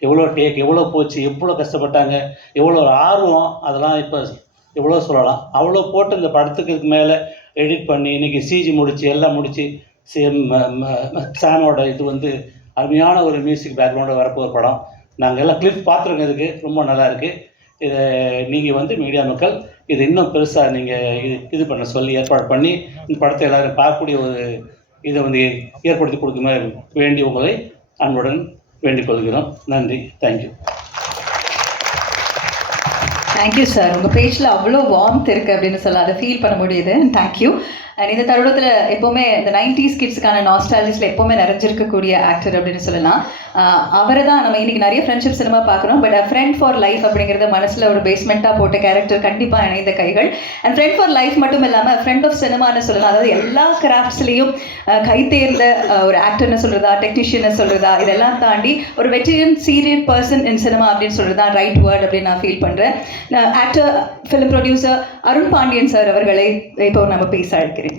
எவ்வளோ டேக் எவ்வளோ போச்சு எவ்வளோ கஷ்டப்பட்டாங்க எவ்வளோ ஒரு ஆர்வம் அதெல்லாம் இப்போ எவ்வளோ சொல்லலாம். அவ்வளோ போட்டு இந்த படத்துக்கு மேலே எடிட் பண்ணி இன்றைக்கி சிஜி முடித்து எல்லாம் முடித்து சேம் சாமோட இது வந்து அருமையான ஒரு மியூசிக் பேக்ரவுண்டை வரப்போ ஒரு படம். நாங்கள் எல்லாம் கிளிப் பார்த்துருக்கோம் இதுக்கு ரொம்ப நல்லா இருக்குது இதை நீங்கள் வந்து மீடியா மக்கள் இது இன்னும் பெருசாக நீங்கள் இது இது பண்ண சொல்லி ஏற்பாடு பண்ணி இந்த படத்தை எல்லோரும் பார்க்கக்கூடிய ஒரு இதை வந்து ஏற்படுத்தி கொடுக்க வேண்டி உங்களை அன்புடன் வேண்டிக் கொள்கிறோம் நன்றி தேங்க்யூ தேங்க்யூ சார் உங்கள் பேஜில் அவ்வளோ வார்ம்த் இருக்குது அப்படின்னு சொல்ல அதை ஃபீல் பண்ண முடியுது. தேங்க்யூ அண்ட் இந்த தருணத்தில் எப்போவுமே இந்த நைன்டிஸ் கிட்ஸுக்கான நாஸ்டாலஜிஸில் எப்போவுமே நிறைஞ்சிருக்கக்கூடிய ஆக்டர் அப்படின்னு சொல்லலாம். அவரை தான் நம்ம இன்னைக்கு நிறைய ஃப்ரெண்ட்ஷிப் சினிமா பார்க்குறோம். பட் ஃப்ரெண்ட் ஃபார் லைஃப் அப்படிங்கிறத மனசில் ஒரு பேஸ்மெண்ட்டாக போட்ட கேரக்டர் கண்டிப்பாக இணைந்த கைகள். அண்ட் ஃப்ரெண்ட் ஃபார் லைஃப் மட்டும் இல்லாமல் ஃப்ரெண்ட் ஆஃப் சினிமான்னு சொல்லலாம். அதாவது எல்லா கிராஃப்ட்ஸ்லேயும் கைத்தேர்ந்த ஒரு ஆக்டர்னு சொல்கிறதா டெக்னீஷியனை சொல்கிறதா இதெல்லாம் தாண்டி ஒரு வெற்றியன் சீரியன் பர்சன் இன் சினிமா அப்படின்னு சொல்கிறது தான் ரைட் வேர்ட் அப்படின்னு நான் ஃபீல் பண்ணுறேன் actor film producer Arun Pandian sir அவர்களை இப்போ நம்ம பேச அழைக்கிறேன்.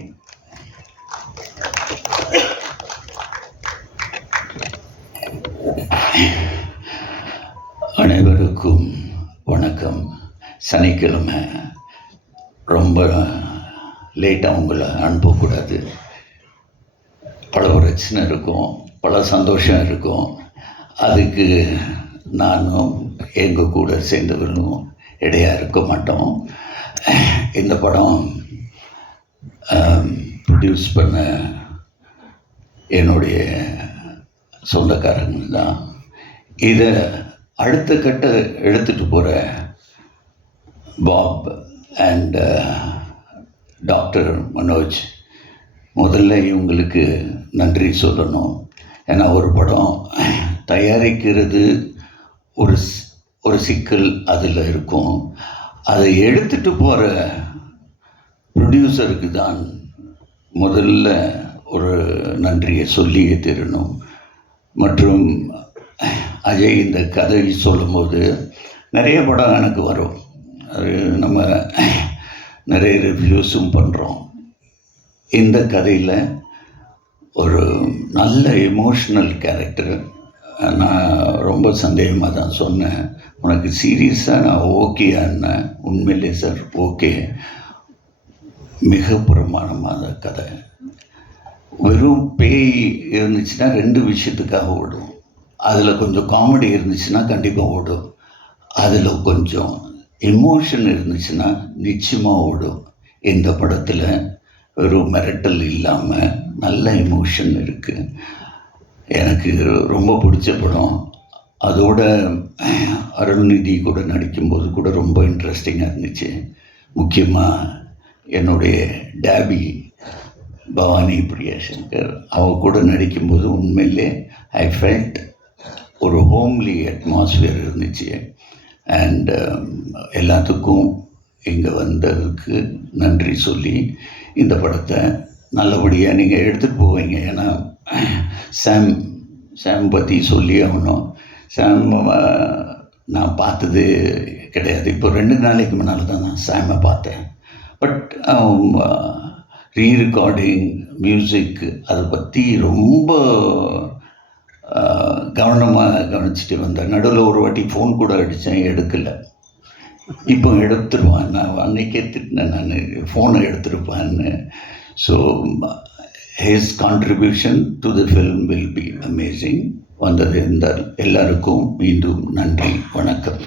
அனைவருக்கும் வணக்கம். சனிக்கிழமை. ரொம்ப லேட்டாக உங்களை அனுப்பக்கூடாது. பல பிரச்சனை இருக்கும் பல சந்தோஷம் இருக்கும். அதுக்கு நானும் எங்கள் கூட சேர்ந்தவர்களும் இடையாக இருக்க மாட்டோம். இந்த படம் ப்ரொடியூஸ் பண்ண என்னுடைய சொந்தக்காரங்க தான். இதை அடுத்த கட்ட எடுத்துகிட்டு போகிற பாப் அண்ட் டாக்டர் மனோஜ் முதல்ல இவங்களுக்கு நன்றி சொல்லணும். ஏன்னா ஒரு படம் தயாரிக்கிறது ஒரு ஒரு சிக்கல் அதில் இருக்கும். அதை எடுத்துகிட்டு போகிற ப்ரொடியூசருக்கு தான் முதல்ல ஒரு நன்றியை சொல்லியே தரணும். மற்றும் அஜய் இந்த கதை சொல்லும்போது நிறைய படம் எனக்கு வரும். அது நம்ம நிறைய ரிவ்யூஸும் பண்ணுறோம் இந்த கதையில் ஒரு நல்ல எமோஷ்னல் கேரக்டர் நான் ரொம்ப சந்தேகமாக தான் சொன்னேன். உனக்கு சீரியஸாக நான் ஓகேன்னா உண்மையிலே சார் ஓகே மிக பிரமாணமான கதை. வெறும் பேய் இருந்துச்சுன்னா ரெண்டு விஷயத்துக்காக ஓடும். அதில் கொஞ்சம் காமெடி இருந்துச்சுன்னா கண்டிப்பாக ஓடும். அதில் கொஞ்சம் எமோஷன் இருந்துச்சுன்னா நிச்சயமாக ஓடும். இந்த படத்தில் வெறும் மிரட்டல் இல்லாமல் நல்ல எமோஷன் இருக்குது எனக்கு ரொம்ப பிடிச்ச படம். அதோட அருள்நிதி கூட நடிக்கும்போது கூட ரொம்ப இன்ட்ரெஸ்டிங்காக இருந்துச்சு. முக்கியமாக என்னுடைய டேபி பவானி பிரியா சங்கர் அவங்க கூட நடிக்கும்போது உண்மையிலே ஐ ஃபெல்ட் ஒரு ஹோம்லி அட்மாஸ்ஃபியர் இருந்துச்சு. அண்ட் um, எல்லாத்துக்கும் இங்கே வந்ததுக்கு நன்றி சொல்லி இந்த படத்தை நல்லபடியாக நீங்கள் எடுத்துகிட்டு போவீங்க. ஏன்னா சாம் சாம் பற்றி சொல்லி ஆகணும். சாம் uh, நான் பார்த்தது கிடையாது. இப்போ ரெண்டு நாளைக்கு முன்னால் தான் நான் சாமை பார்த்தேன். பட் ரீ ரெக்கார்டிங் மியூசிக் அதை பற்றி ரொம்ப uh, கவனமாக கவனிச்சுட்டு வந்தேன். நடுவில் ஒரு வாட்டி ஃபோன் கூட அடித்தேன் எடுக்கலை. இப்போ எடுத்துருவான். நான் அன்னைக்கே திட்டினேன் நான் ஃபோனை எடுத்துருப்பான்னு. So his contribution to the film will be amazing வந்தது இந்த எல்லாருக்கும் மீண்டும் நன்றி வணக்கம்.